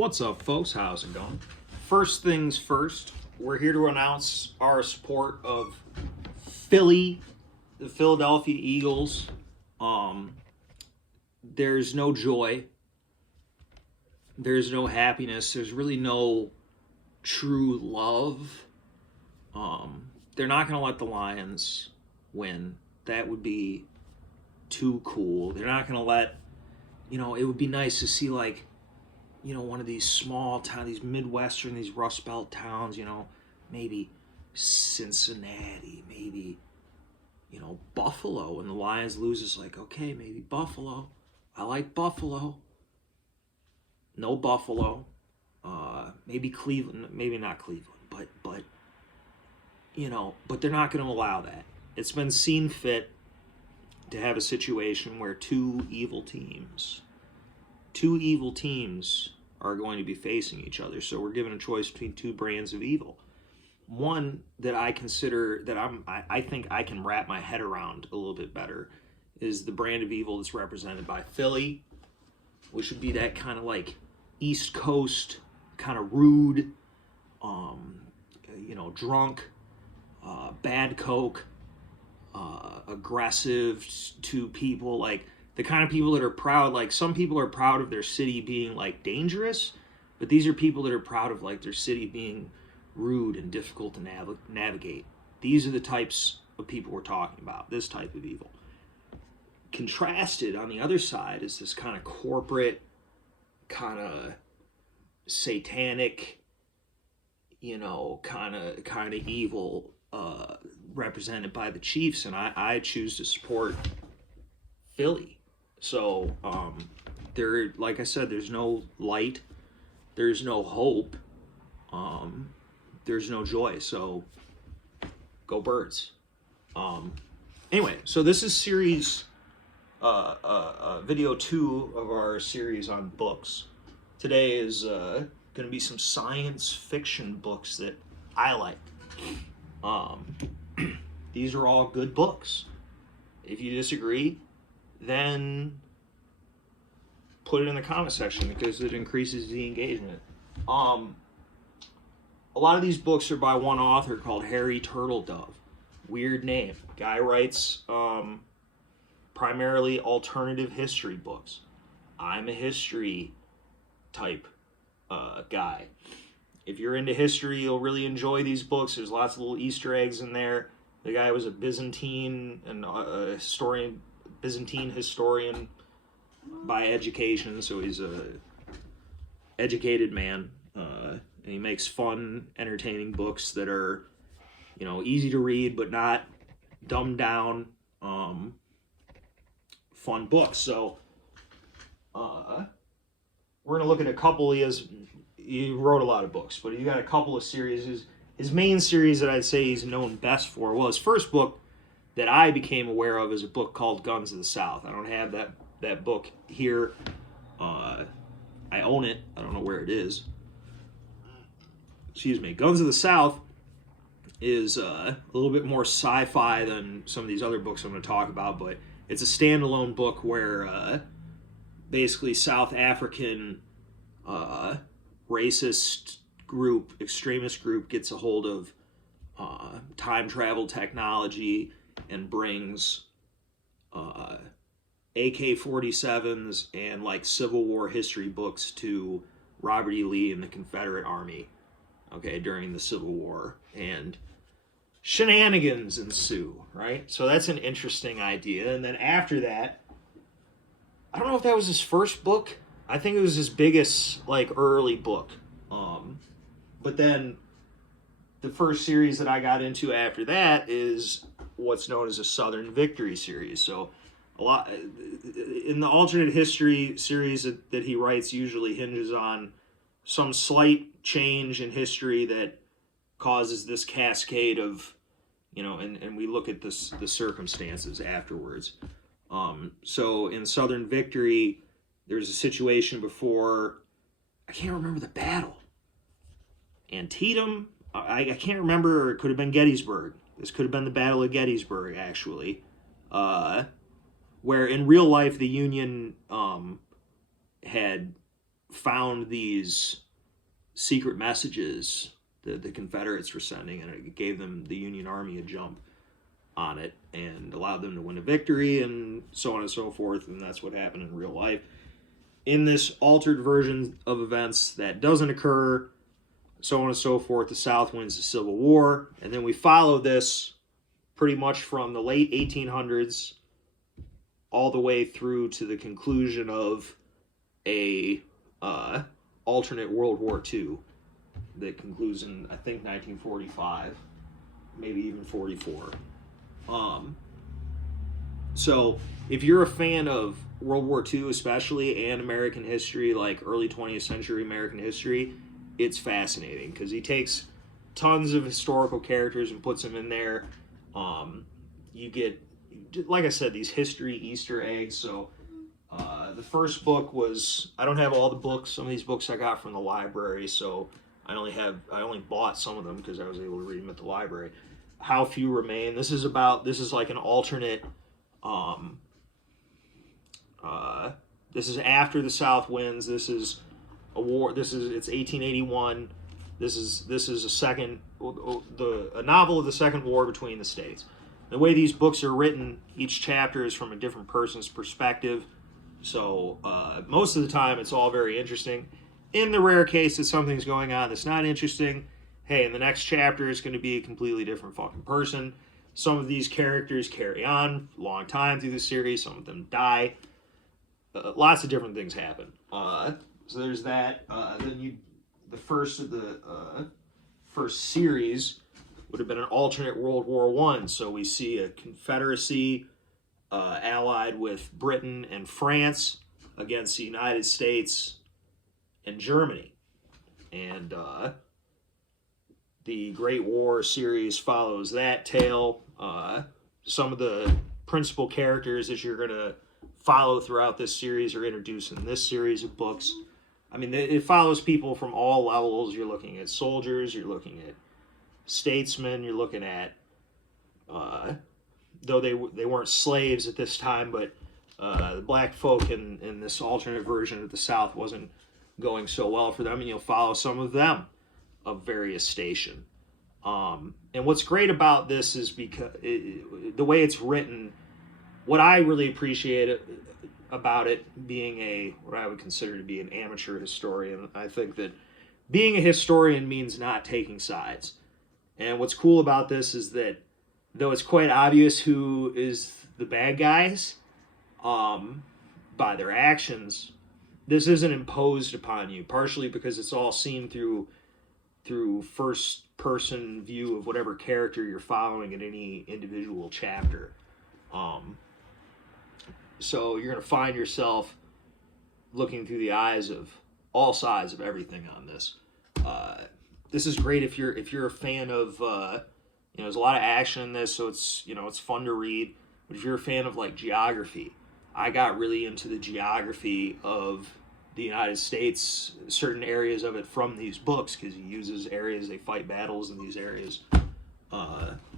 What's up, folks? How's it going? First things first, we're here to announce our support of Philly, the Philadelphia Eagles. There's no joy. There's no happiness. There's really no true love. They're not going to let the Lions win. That would be too cool. They're not going to let, it would be nice to see, one of these small towns, these Midwestern, these Rust Belt towns, maybe Cincinnati, maybe, Buffalo. And the Lions loses, okay, maybe Buffalo. I like Buffalo. No Buffalo. Maybe Cleveland, maybe not Cleveland, but they're not going to allow that. It's been seen fit to have a situation where two evil teams are going to be facing each other. So we're given a choice between two brands of evil. One that I consider that I think I can wrap my head around a little bit better is the brand of evil that's represented by Philly, which would be that kind of East Coast, kind of rude, drunk, bad coke, aggressive to people, the kind of people that are proud. Some people are proud of their city being dangerous, but these are people that are proud of their city being rude and difficult to navigate. These are the types of people we're talking about, this type of evil. Contrasted on the other side is this kind of corporate, kind of satanic, kind of evil, represented by the Chiefs, and I choose to support Philly. So there, like I said, there's no light, there's no hope, there's no joy. So go Birds. Anyway, so this is series video 2 of our series on books. Today is going to be some science fiction books that I like. These are all good books. If you disagree, then put it in the comment section because it increases the engagement. A lot of these books are by one author called Harry Turtledove. Weird name. Guy writes primarily alternative history books. I'm a history type guy. If you're into history, you'll really enjoy these books. There's lots of little Easter eggs in there. The guy was a Byzantine historian by education, so he's a educated man, and he makes fun, entertaining books that are, easy to read but not dumbed down, fun books. So we're gonna look at a couple. He wrote a lot of books, but he got a couple of series. His main series that I'd say he's known best for, well, his first book that I became aware of is a book called Guns of the South. I don't have that book here. I own it. I don't know where it is. Excuse me. Guns of the South is a little bit more sci-fi than some of these other books I'm going to talk about, but it's a standalone book where basically South African racist group, extremist group, gets a hold of time travel technology and brings AK-47s and Civil War history books to Robert E. Lee and the Confederate Army, during the Civil War, and shenanigans ensue, right? So that's an interesting idea. And then after that, I don't know if that was his first book. I think it was his biggest early book. But then the first series that I got into after that is what's known as a Southern Victory series. So a lot in the alternate history series that he writes usually hinges on some slight change in history that causes this cascade of, and we look at the circumstances afterwards. So in Southern Victory, there's a situation before, I can't remember the battle. Antietam, I can't remember, or it could have been Gettysburg. This could have been the Battle of Gettysburg, actually. Where in real life the Union had found these secret messages that the Confederates were sending, and it gave them, the Union Army, a jump on it and allowed them to win a victory, and so on and so forth. And that's what happened in real life. In this altered version of events, that doesn't occur, so on and so forth. The South wins the Civil War, and then we follow this pretty much from the late 1800s all the way through to the conclusion of a alternate World War II that concludes in, I think, 1945, maybe even 44. So if you're a fan of World War II especially, and American history, like early 20th century American history, it's fascinating because he takes tons of historical characters and puts them in there. You get, like I said, these history Easter eggs. So the first book was, I don't have all the books. Some of these books I got from the library, so I only bought some of them because I was able to read them at the library. How Few Remain. This is like an alternate. This is after the South wins. This is a war. It's 1881. This is a novel of the Second War between the states. The way these books are written, each chapter is from a different person's perspective. So most of the time, it's all very interesting. In the rare case that something's going on that's not interesting, hey, in the next chapter, it's going to be a completely different fucking person. Some of these characters carry on a long time through the series. Some of them die. Lots of different things happen. So there's that. Then the first of the first series would have been an alternate World War I. So we see a Confederacy allied with Britain and France against the United States and Germany. And the Great War series follows that tale. Some of the principal characters that you're going to follow throughout this series are introduced in this series of books. I mean, it follows people from all levels. You're looking at soldiers, you're looking at statesmen, you're looking at, though they weren't slaves at this time, but the black folk in this alternate version of the South wasn't going so well for them, and you'll follow some of them of various station. And what's great about this is because the way it's written, what I really appreciate about it being what I would consider to be an amateur historian, I think that being a historian means not taking sides. And what's cool about this is that though it's quite obvious who is the bad guys by their actions, this isn't imposed upon you, partially because it's all seen through first person view of whatever character you're following in any individual chapter. So you're going to find yourself looking through the eyes of all sides of everything on this. This is great if you're a fan of there's a lot of action in this, so it's fun to read. But if you're a fan of like geography, I got really into the geography of the United States, certain areas of it from these books, because he uses areas, they fight battles in these areas,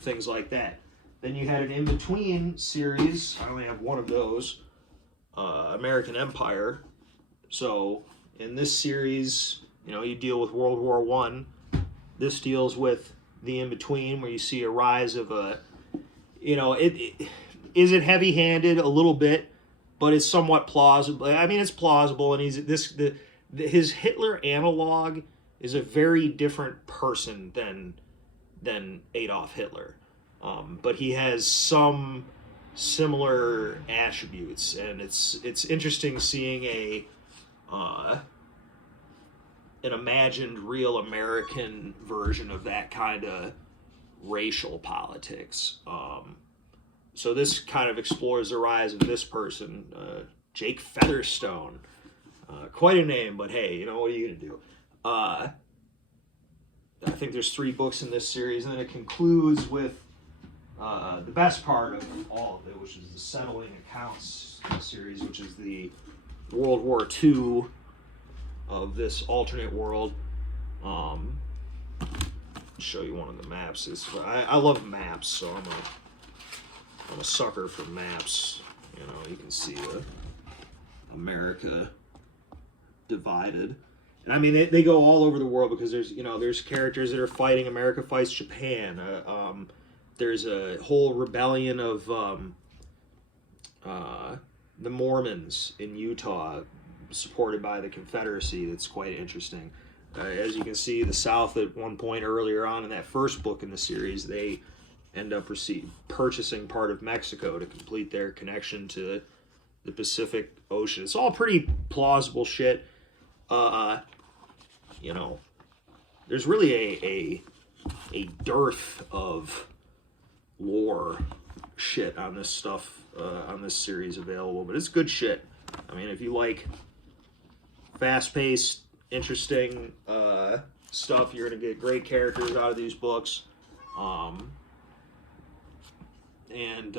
things like that. Then you had an in-between series. I only have one of those, American Empire. So in this series, you deal with World War I. This deals with the in-between, where you see a rise of is it heavy-handed? A little bit, but it's somewhat plausible. I mean, it's plausible, and his Hitler analog is a very different person than Adolf Hitler. But he has some similar attributes, and it's interesting seeing an imagined real American version of that kind of racial politics. So this kind of explores the rise of this person, Jake Featherstone. Quite a name, but hey, what are you going to do? I think there's 3 books in this series, and then it concludes with the best part of all of it, which is the settling accounts series, which is the World War II of this alternate world. Show you one of the maps. I love maps, so I'm a sucker for maps. You can see America divided. And I mean, they go all over the world because there's characters that are fighting. America fights Japan. There's a whole rebellion of the Mormons in Utah, supported by the Confederacy. That's quite interesting. As you can see, the South at one point earlier on in that first book in the series, they end up purchasing part of Mexico to complete their connection to the Pacific Ocean. It's all pretty plausible shit. There's really a dearth of lore shit on this stuff, on this series available, but it's good shit. I mean, if you like fast-paced, interesting stuff, you're going to get great characters out of these books. And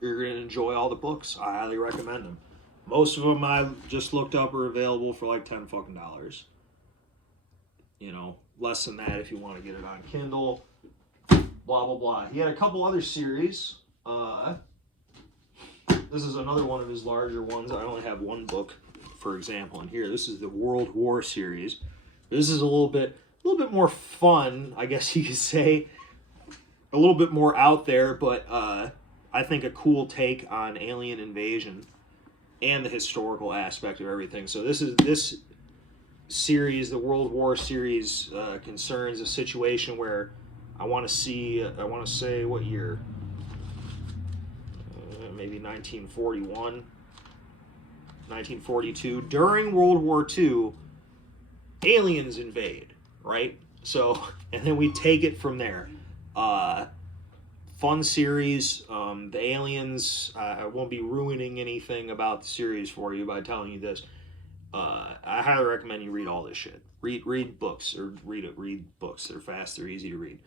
you're going to enjoy all the books. I highly recommend them. Most of them I just looked up are available for like $10 fucking. Less than that if you want to get it on Kindle. Blah, blah, blah. He had a couple other series. This is another one of his larger ones. I only have one book, for example, in here. This is the World War series. This is a little bit more fun, I guess you could say. A little bit more out there, but I think a cool take on alien invasion and the historical aspect of everything. So this series, the World War series, concerns a situation where I want to say what year? Maybe 1941, 1942. During World War II, aliens invade, right? So, and then we take it from there. Fun series. The aliens, I won't be ruining anything about the series for you by telling you this. I highly recommend you read all this shit. Read books, or read books. They're fast, they're easy to read.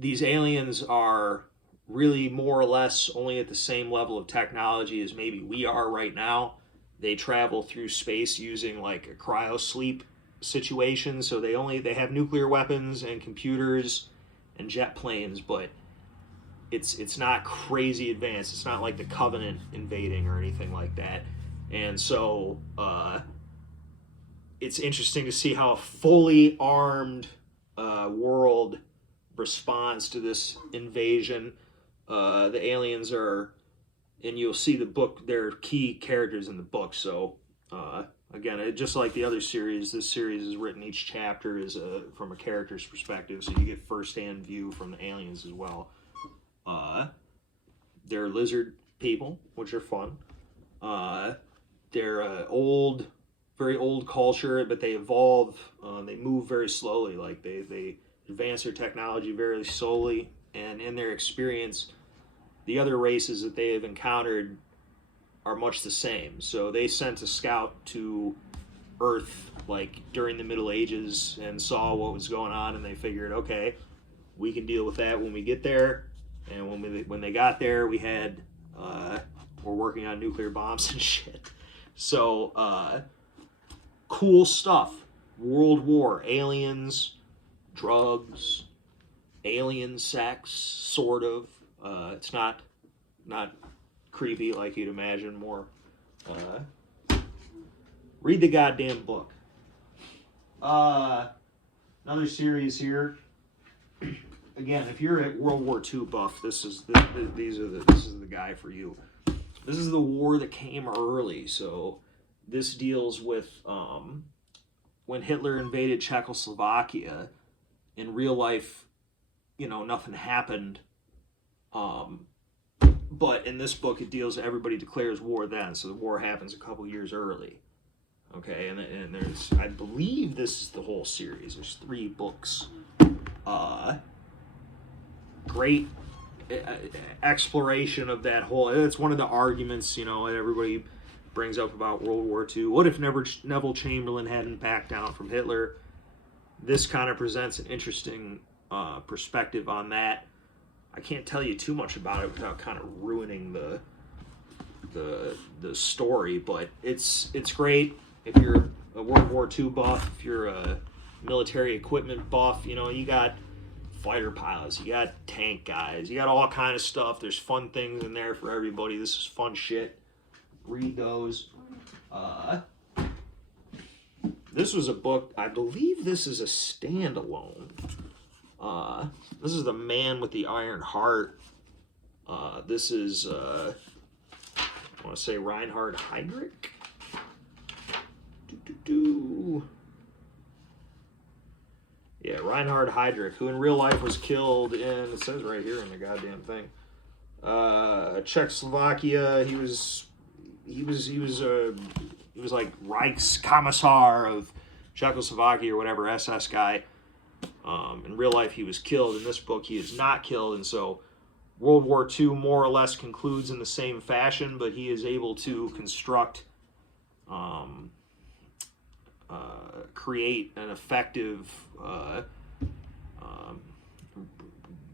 These aliens are really more or less only at the same level of technology as maybe we are right now. They travel through space using like a cryosleep situation, so they have nuclear weapons and computers and jet planes, but it's not crazy advanced. It's not like the Covenant invading or anything like that. And so it's interesting to see how a fully armed world responds to this invasion. The aliens are, and you'll see the book, they're key characters in the book. So again, just like the other series, this series is written, each chapter is from a character's perspective, so you get first-hand view from the aliens as well. They're lizard people, which are fun. They're very old culture, but they evolve. They move very slowly. Like they advance their technology very slowly, and in their experience, the other races that they have encountered are much the same. So they sent a scout to Earth like during the Middle Ages and saw what was going on, and they figured, okay, we can deal with that when we get there. And when they got there, we're working on nuclear bombs and shit. So cool stuff. World War, aliens, drugs, alien sex, sort of. It's not creepy like you'd imagine. More. Read the goddamn book. Another series here. Again, if you're a World War II buff, this is the guy for you. This is the war that came early. So this deals with when Hitler invaded Czechoslovakia. In real life, nothing happened. But in this book, it deals, everybody declares war then. So the war happens a couple years early. Okay, and there's, I believe this is the whole series. There's 3 books. Great exploration of that whole, it's one of the arguments, that everybody brings up about World War II. What if Neville Chamberlain hadn't backed down from Hitler? This kind of presents an interesting perspective on that. I can't tell you too much about it without kind of ruining the story, but it's great if you're a World War II buff, if you're a military equipment buff. You got fighter pilots, you got tank guys, you got all kind of stuff. There's fun things in there for everybody. This is fun shit. Read those. Uh, this was a book, I believe this is a standalone. This is The Man with the Iron Heart. This is, I want to say Reinhard Heydrich. Yeah, Reinhard Heydrich, who in real life was killed in, it says right here in the goddamn thing, Czechoslovakia. He was like Reichskommissar of Czechoslovakia or whatever, SS guy. In real life, he was killed. In this book, he is not killed, and so World War II more or less concludes in the same fashion, but he is able to construct, create an effective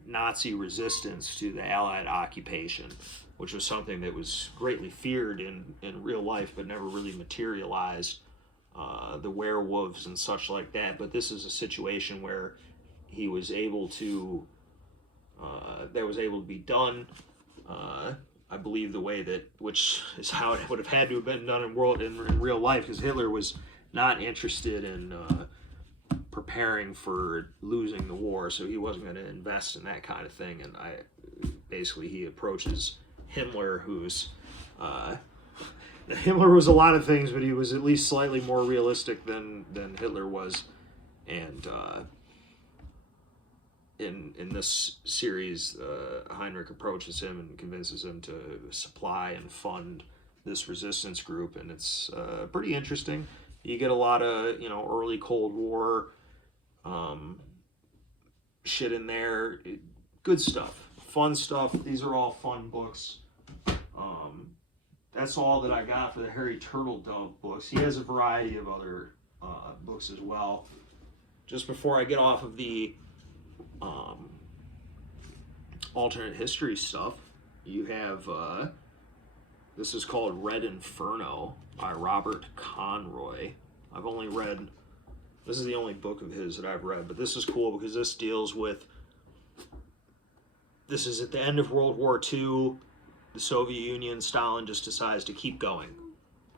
Nazi resistance to the Allied occupation, which was something that was greatly feared in real life, but never really materialized. The werewolves and such like that. But this is a situation where he was able to, that was able to be done. I believe the way that, which is how it would have had to have been done in real life, because Hitler was not interested in preparing for losing the war, so he wasn't going to invest in that kind of thing. And basically he approaches Himmler, who's Himmler was a lot of things, but he was at least slightly more realistic than Hitler was. And in this series, Heinrich approaches him and convinces him to supply and fund this resistance group, and it's pretty interesting. You get a lot of early Cold War shit in there. Good stuff, fun stuff. These are all fun books. That's all that I got for the Harry Turtledove books. He has a variety of other books as well. Just before I get off of the alternate history stuff, you have this is called Red Inferno by Robert Conroy. I've only read, this is the only book of his that I've read, but this is cool because this deals with, this is at the end of World War II. The Soviet Union, Stalin just decides to keep going,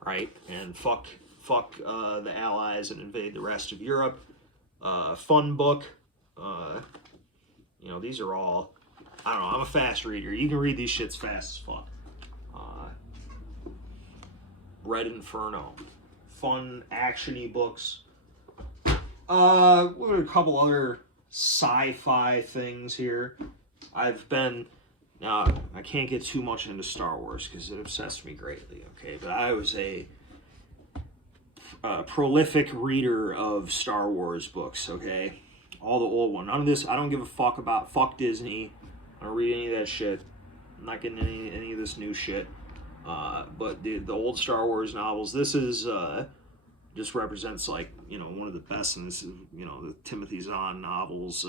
right? And fuck the Allies and invade the rest of Europe. Fun book. These are all, I don't know, I'm a fast reader. You can read these shits fast as fuck. Red Inferno. Fun, action-y books. Look at a couple other sci-fi things here. Now, I can't get too much into Star Wars because it obsessed me greatly, okay? But I was a prolific reader of Star Wars books, okay? All the old one. None of this, I don't give a fuck about. Fuck Disney. I don't read any of that shit. I'm not getting any of this new shit. But the old Star Wars novels, this is, just represents, like, one of the best, and this is, the Timothy Zahn novels,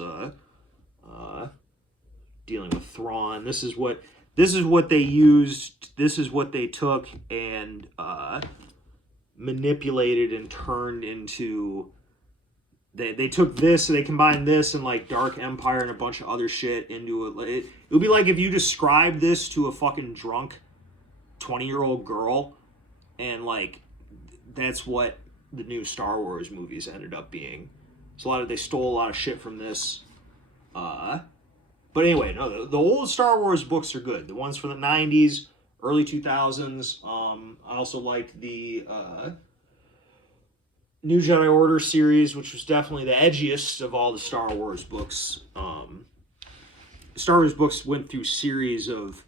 dealing with Thrawn. This is what they used. This is what they took and manipulated and turned into. They took this, they combined this and like Dark Empire and a bunch of other shit into it. It would be like if you described this to a fucking drunk 20-year-old girl, and like that's what the new Star Wars movies ended up being. So they stole a lot of shit from this. But anyway, no, the old Star Wars books are good. The ones from the 90s, early 2000s. I also liked the New Jedi Order series, which was definitely the edgiest of all the Star Wars books. Star Wars books went through series of,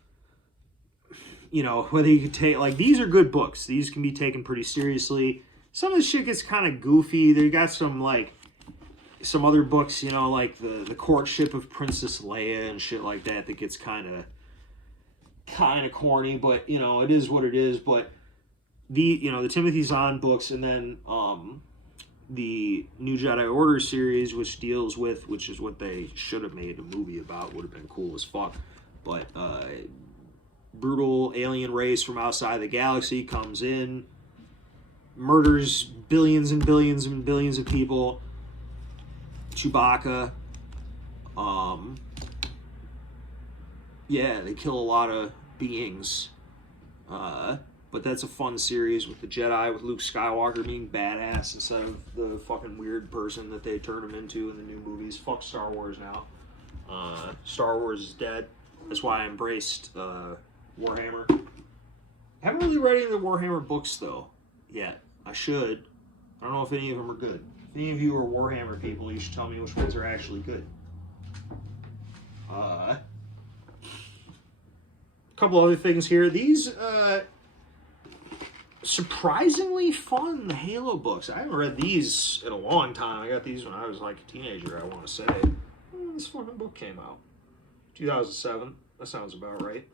whether you could take, like, these are good books. These can be taken pretty seriously. Some of the shit gets kind of goofy. They got some, like, some other books, like the Courtship of Princess Leia and shit like that gets kind of corny, but it is what it is. But the Timothy Zahn books, and then the New Jedi Order series, which is what they should have made a movie about, would have been cool as fuck. But brutal alien race from outside the galaxy comes in, murders billions and billions and billions of people. Chewbacca. They kill a lot of beings. But that's a fun series with the Jedi, with Luke Skywalker being badass instead of the fucking weird person that they turn him into in the new movies. Fuck Star Wars now. Star Wars is dead. That's why I embraced Warhammer. I haven't really read any of the Warhammer books, though, yet. I should. I don't know if any of them are good. If any of you are Warhammer people, you should tell me which ones are actually good. A couple other things here. These, surprisingly fun Halo books. I haven't read these in a long time. I got these when I was like a teenager, I want to say. This fucking book came out 2007. That sounds about right.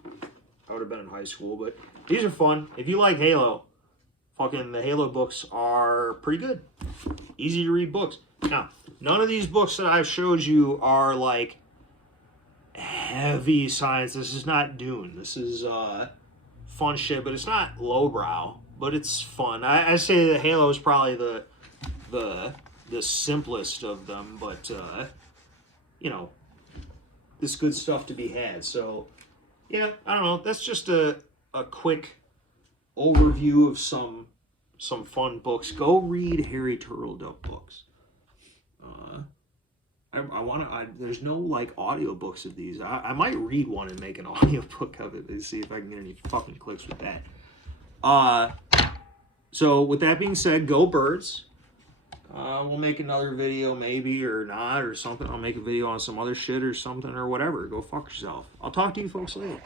I would have been in high school, but these are fun. If you like Halo, fucking the Halo books are pretty good. Easy to read books. Now, none of these books that I've showed you are like heavy science. This is not Dune. This is fun shit, but it's not lowbrow, but it's fun. I say that Halo is probably the simplest of them, but you know, there's good stuff to be had. So yeah, I don't know. That's just a quick overview of some fun books. Go read Harry Turtledove books. There's no like audiobooks of these. I might read one and make an audiobook of it and see if I can get any fucking clicks with that. So with that being said, go birds. We'll make another video maybe or not or something. I'll make a video on some other shit or something or whatever. Go fuck yourself. I'll talk to you folks later.